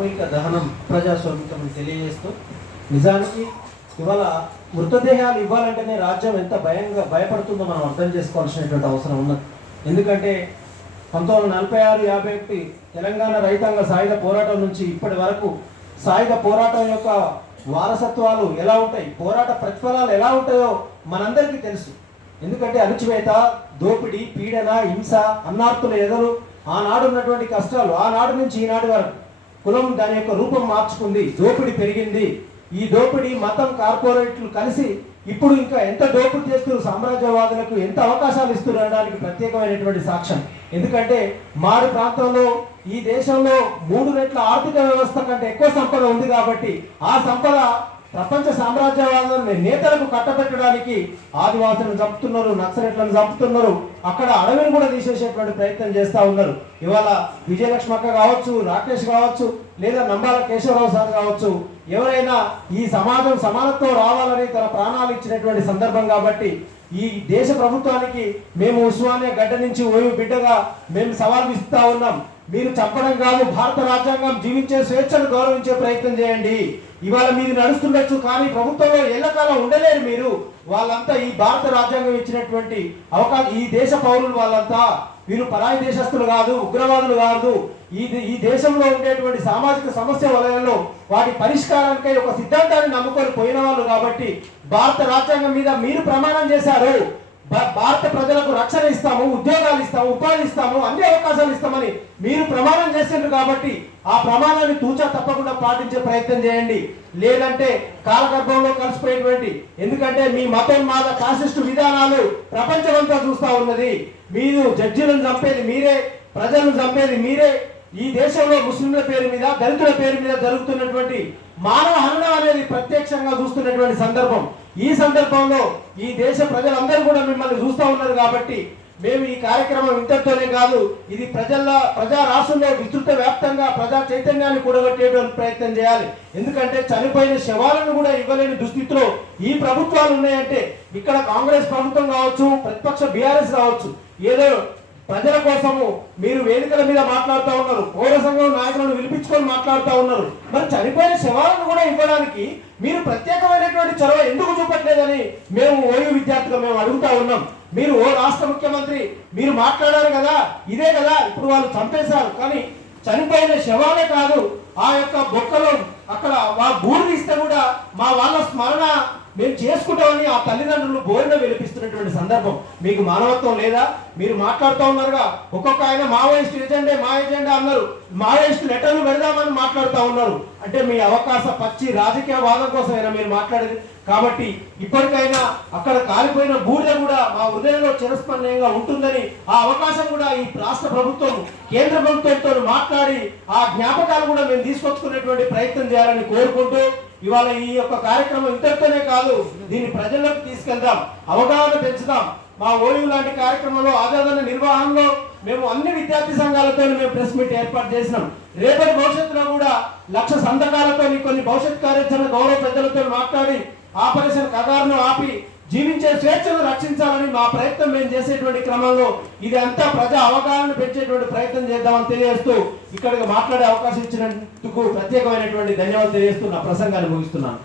సామూహిక దహనం ప్రజాస్వామికం తెలియజేస్తూ నిజానికి ఇవాళ మృతదేహాలు ఇవ్వాలంటేనే రాజ్యం ఎంత భయంగా భయపడుతుందో మనం అర్థం చేసుకోవాల్సినటువంటి అవసరం ఉన్నది. ఎందుకంటే పంతొమ్మిది వందల నలభై ఆరు యాభై ఒకటి తెలంగాణ రైతాంగ సాయుధ పోరాటం నుంచి ఇప్పటి వరకు సాయుధ పోరాటం యొక్క వారసత్వాలు ఎలా ఉంటాయి పోరాట ప్రతిఫలాలు ఎలా ఉంటాయో మనందరికీ తెలుసు. ఎందుకంటే అణచివేత దోపిడీ పీడన హింస అన్నార్తుల ఎదరు ఆనాడు ఉన్నటువంటి కష్టాలు ఆనాడు నుంచి ఈనాడు వరకు కులం దాని యొక్క రూపం మార్చుకుంది దోపిడీ పెరిగింది. ఈ దోపిడీ మతం కార్పొరేట్లు కలిసి ఇప్పుడు ఇంకా ఎంత దోపిడీ చేస్తున్న సామ్రాజ్యవాదులకు ఎంత అవకాశాలు ఇస్తున్నారు ప్రత్యేకమైనటువంటి సాక్ష్యం. ఎందుకంటే మారు ప్రాంతంలో ఈ దేశంలో మూడు రెట్ల ఆర్థిక వ్యవస్థ కంటే ఎక్కువ సంపద ఉంది కాబట్టి ఆ సంపద ప్రపంచ సామ్రాజ్యవాదాన్ని నేతలకు కట్టబెట్టడానికి ఆదివాసులను చంపుతున్నారు నక్సలెట్లను చంపుతున్నారు. అక్కడ అడవిని కూడా తీసేసేటువంటి ప్రయత్నం చేస్తూ ఉన్నారు. ఇవాళ విజయలక్ష్మక్క కావచ్చు రాకేష్ కావచ్చు లేదా నంబాల కేశవరావు సార్ కావచ్చు ఎవరైనా ఈ సమాజం సమానత్వం రావాలని తన ప్రాణాలు ఇచ్చినటువంటి సందర్భం కాబట్టి ఈ దేశ ప్రభుత్వానికి మేము ఉస్మానియా గడ్డ నుంచి ఓయు బిడ్డగా మేము సవాల్ ఇస్తా ఉన్నాం. మీరు చంపడం కాదు భారత రాజ్యాంగం జీవించే స్వేచ్ఛను గౌరవించే ప్రయత్నం చేయండి. ఇవాళ మీరు నడుస్తుండొచ్చు కానీ ప్రభుత్వంలో ఎల్లకాలం ఉండలేరు మీరు. వాళ్ళంతా ఈ భారత రాజ్యాంగం ఇచ్చినటువంటి అవకాశం ఈ దేశ పౌరులు వాళ్ళంతా. వీరు పరాయి దేశస్తులు కాదు ఉగ్రవాదులు కాదు. ఈ దే- ఈ దేశంలో ఉండేటువంటి సామాజిక సమస్య వలయంలో వాటి పరిష్కారానికై ఒక సిద్ధాంతాన్ని నమ్ముకొని పోయిన వాళ్ళు కాబట్టి భారత రాజ్యాంగం మీద మీరు ప్రమాణం చేశారు. భారత ప్రజలకు రక్షణ ఇస్తాము ఉద్యోగాలు ఇస్తాము ఉపాధి ఇస్తాము అన్ని అవకాశాలు ఇస్తామని మీరు ప్రమాణం చేసిండ్రు కాబట్టి ఆ ప్రమాణాన్ని తూచా తప్పకుండా పాటించే ప్రయత్నం చేయండి. లేదంటే కాలగర్భంలో కలిసిపోయేటువంటి ఎందుకంటే మీ మతం మాద కాసిస్టు విధానాలు ప్రపంచమంతా చూస్తా ఉన్నది. మీరు జడ్జిలను చంపేది మీరే ప్రజలను చంపేది మీరే ఈ దేశంలో ముస్లింల పేరు మీద దళితుల పేరు మీద జరుగుతున్నటువంటి మానవ హననం అనేది ప్రత్యక్షంగా చూస్తున్నటువంటి సందర్భం. ఈ సందర్భంలో ఈ దేశ ప్రజలందరూ కూడా మిమ్మల్ని చూస్తూ ఉన్నారు కాబట్టి మేము ఈ కార్యక్రమం ఇంతటితోనే కాదు ఇది ప్రజల్లో ప్రజా రాష్ట్రంలో విస్తృత వ్యాప్తంగా ప్రజా చైతన్యాన్ని కూడగట్టేటువంటి ప్రయత్నం చేయాలి. ఎందుకంటే చనిపోయిన శవాలను కూడా ఇవ్వలేని దుస్థితిలో ఈ ప్రభుత్వాలు ఉన్నాయంటే ఇక్కడ కాంగ్రెస్ ప్రభుత్వం కావచ్చు ప్రతిపక్ష బీఆర్ఎస్ కావచ్చు ఏదో ప్రజల కోసము మీరు వేదికల మీద మాట్లాడుతూ ఉన్నారు. పౌర సంఘం నాయకులను వినిపించుకొని మాట్లాడుతూ ఉన్నారు. మరి చనిపోయిన శవాలను కూడా ఇవ్వడానికి మీరు ప్రత్యేకమైనటువంటి చొరవ ఎందుకు చూపట్లేదని మేము ఓయూ విద్యార్థులు మేము అడుగుతా ఉన్నాం. మీరు ఓ రాష్ట్ర ముఖ్యమంత్రి మీరు మాట్లాడారు కదా ఇదే కదా ఇప్పుడు వాళ్ళు చంపేశారు. కానీ చనిపోయిన శవాలే కాదు ఆ యొక్క బొక్కలో అక్కడ వా బూడిద ఇస్తే కూడా మా వాళ్ళ స్మరణ మేము చేసుకుంటామని ఆ తల్లిదండ్రులు బోరిన వినిపిస్తున్నటువంటి సందర్భం. మీకు మానవత్వం లేదా? మీరు మాట్లాడుతూ ఉన్నారుగా? ఒక్కొక్క ఆయన మావోయిస్ట్ ఎజెండే మా ఎజెండా అన్నారు. మావోయిస్ట్ లెటర్లు పెడదామని మాట్లాడుతూ ఉన్నారు. అంటే మీ అవకాశ పచ్చి రాజకీయ వాదం కోసమైనా మీరు మాట్లాడేది. కాబట్టి ఇప్పటికైనా అక్కడ కాలిపోయిన బూడిద కూడా మా హృదయంలో చిరస్మరణీయంగా ఉంటుందని ఆ అవకాశం కూడా ఈ రాష్ట్ర ప్రభుత్వం కేంద్ర ప్రభుత్వంతో మాట్లాడి ఆ జ్ఞాపకాలు కూడా మేము తీసుకొచ్చుకునేటువంటి ప్రయత్నం చేయాలని కోరుకుంటూ ఇవాళ ఈ యొక్క కార్యక్రమం ఇంతటితోనే కాదు దీన్ని ప్రజలకు తీసుకెళ్దాం అవగాహన పెంచుదాం. మా ఓయూ లాంటి కార్యక్రమంలో ఆజాదన నిర్వహణలో మేము అన్ని విద్యార్థి సంఘాలతో మేము ప్రెస్ మీట్ ఏర్పాటు చేసినాం. రేపటి భవిష్యత్తులో కూడా లక్ష సంతకాలతో కొన్ని భవిష్యత్ కార్యాచరణ గౌరవ పెద్దలతో మాట్లాడి ఆపరేషన్ కగారును ఆపి జీవించే స్వేచ్ఛను రక్షించాలని మా ప్రయత్నం మేము చేసేటువంటి క్రమంలో ఇది అంతా ప్రజా అవగాహన పెంచేటువంటి ప్రయత్నం చేద్దామని తెలియజేస్తూ ఇక్కడికి మాట్లాడే అవకాశం ఇచ్చినందుకు ప్రత్యేకమైనటువంటి ధన్యవాదాలు తెలియజేస్తూ నా ప్రసంగాన్ని ముగిస్తున్నాను.